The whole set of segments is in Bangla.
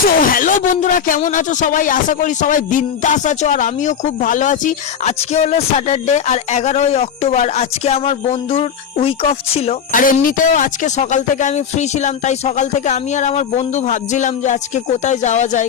সো হ্যালো বন্ধুরা, কেমন আছো সবাই? আশা করি সবাই বিন্দাস আছো, আর আমিও খুব ভালো আছি। আজকে হলো স্যাটারডে আর 11ই অক্টোবর। আজকে আমার বন্ধুর উইক অফ ছিল, আর এমনিতেও আজকে সকাল থেকে আমি ফ্রি ছিলাম। তাই সকাল থেকে আমি আর আমার বন্ধু ভাবছিলাম যে আজকে কোথায় যাওয়া যায়,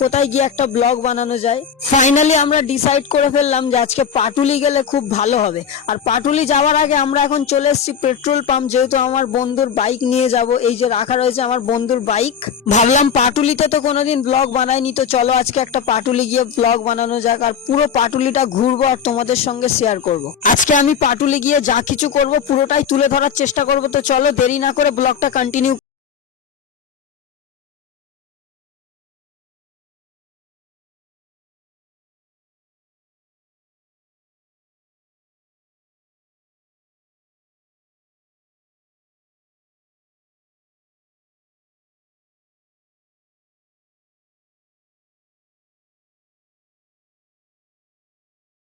কোথায় গিয়ে একটা ব্লগ বানানো যায়। ফাইনালি আমরা ডিসাইড করে ফেললাম যে আজকে পাটুলি গেলে খুব ভালো হবে। আর পাটুলি যাওয়ার আগে আমরা এখন চলে এসেছি পেট্রোল পাম্প, যেহেতু আমার বন্ধুর বাইক নিয়ে যাব। এই যে রাখা রয়েছে আমার বন্ধুর বাইক। ভাবলাম পাটুলিতে তো কোনোদিন ব্লগ বানাইনি, তো চলো আজকে একটা পাটুলি গিয়ে ব্লগ বানানো যাক, আর পুরো পাটুলিটা ঘুরবো আর তোমাদের সঙ্গে শেয়ার করব। আজকে আমি পাটুলি গিয়ে যা কিছু করব পুরোটাই তুলে ধরার চেষ্টা করব। তো চলো দেরি না করে ব্লগটা কন্টিনিউ।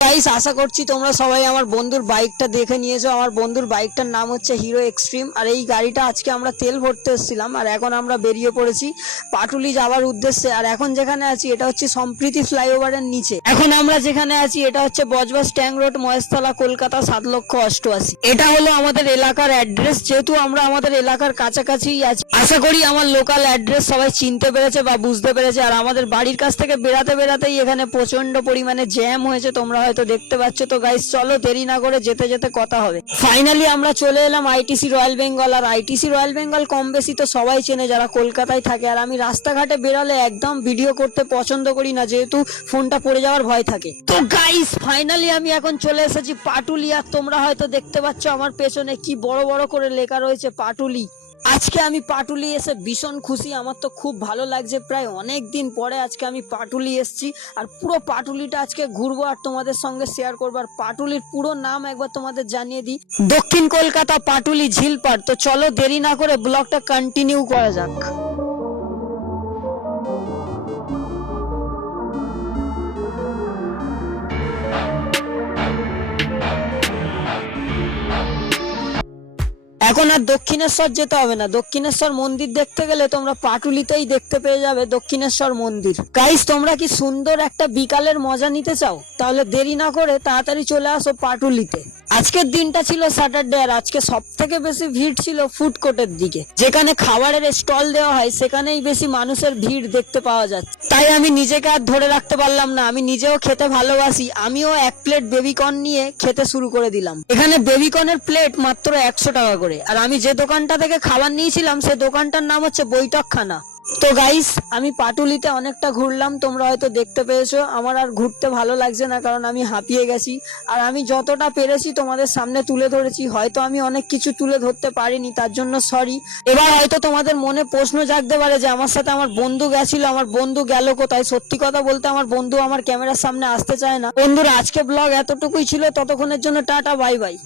গাইস, আশা করছি তোমরা সবাই আমার বন্ধুর বাইকটা দেখে নিয়েছো। আমার বন্ধুর বাইকটার নাম হচ্ছে হিরো এক্সট্রিম, আর এই গাড়িটা আজকে আমরা তেল ভরতে এসেছিলাম, আর এখন আমরা বেরিয়ে পড়েছি পাটুলি যাওয়ার উদ্দেশ্যে। আর এখন যেখানে আছি এটা হচ্ছে সম্প্রীতি ফ্লাইওভারের নিচে। এখন আমরা যেখানে আছি এটা হচ্ছে বজবজ ট্যাঙ্ক রোড, মহেশতলা, কলকাতা 7,88,000। এটা হলো আমাদের এলাকার অ্যাড্রেস। যেহেতু আমরা আমাদের এলাকার কাছাকাছিই আছি, আশা করি আমার লোকাল অ্যাড্রেস সবাই চিনতে পেরেছে বা বুঝতে পেরেছে। আর আমাদের বাড়ির কাছ থেকে বেরাতেই এখানে প্রচন্ড পরিমাণে জ্যাম হয়েছে, তোমরা হয়তো দেখতে পাচ্ছ। তো গাইস চলো দেরি না করে যেতে যেতে কথা হবে। ফাইনালি আমরা চলে এলাম আইটিসি রয়্যাল বেঙ্গল। আর আইটিসি রয়্যাল বেঙ্গল কম বেশি তো সবাই চেনে যারা কলকাতায় থাকে। আর আমি রাস্তাঘাটে বেরালে একদম ভিডিও করতে পছন্দ করি না, যেহেতু ফোনটা পড়ে যাওয়ার ভয় থাকে। তো গাইস ফাইনালি আমি এখন চলে এসেছি পাটুলি, আর তোমরা হয়তো দেখতে পাচ্ছ আমার পেছনে কি বড় বড় করে লেখা রয়েছে পাটুলি। আজকে আমি পাটুলি এসে ভীষণ খুশি, আমার তো খুব ভালো লাগছে। প্রায় অনেক দিন পরে আজকে আমি পাটুলি এসেছি, আর পুরো পাটুলিটা আজকে ঘুরবো আর তোমাদের সঙ্গে শেয়ার করবো। আর পাটুলির পুরো নাম একবার তোমাদের জানিয়ে দিই, দক্ষিণ কলকাতা পাটুলি ঝিলপাড়। তো চলো দেরি না করে ব্লগটা কন্টিনিউ করা যাক। এখন আর দক্ষিণেশ্বর যেতে হবে না। দক্ষিণেশ্বর মন্দির দেখতে গেলে তোমরা পাটুলিতেই দেখতে পেয়ে যাবে দক্ষিণেশ্বর মন্দির। গাইস, তোমরা কি সুন্দর একটা বিকালের মজা নিতে চাও? তাহলে দেরি না করে তাড়াতাড়ি চলে আসো পাটুলিতে। আজকের দিনটা ছিল স্যাটারডে, আর আজকে সব থেকে বেশি ভিড় ছিল ফুড কোর্টের দিকে। যেখানে খাবারের স্টল দেওয়া হয় সেখানেই বেশি মানুষের ভিড় দেখতে পাওয়া যাচ্ছে। তাই আমি নিজেকে আর ধরে রাখতে পারলাম না, আমি নিজেও খেতে ভালোবাসি। আমিও এক প্লেট বেবিকর্ন নিয়ে খেতে শুরু করে দিলাম। এখানে বেবিকর্নের প্লেট মাত্র 100 টাকা করে। আর আমি যে দোকানটা থেকে খাবার নিয়েছিলাম সে দোকানটার নাম হচ্ছে বৈঠকখানা। তো গাইস, আমি পাটুলিতে অনেকটা ঘুরলাম, তোমরা হয়তো দেখতে পেয়েছো। আমার আর ঘুরতে ভালো লাগছে না, কারণ আমি হাঁপিয়ে গেছি। আর আমি যতটা পেরেছি তোমাদের সামনে তুলে ধরেছি। হয়তো আমি অনেক কিছু তুলে ধরতে পারিনি, তার জন্য সরি। এবার হয়তো তোমাদের মনে প্রশ্ন জাগতে পারে যে আমার সাথে আমার বন্ধু গেছিল, আমার বন্ধু গেল কোথায়? সত্যি কথা বলতে আমার বন্ধু আমার ক্যামেরার সামনে আসতে চায় না। বন্ধুরা, আজকে ব্লগ এতটুকুই ছিল। ততক্ষণের জন্য টাটা, বাই বাই।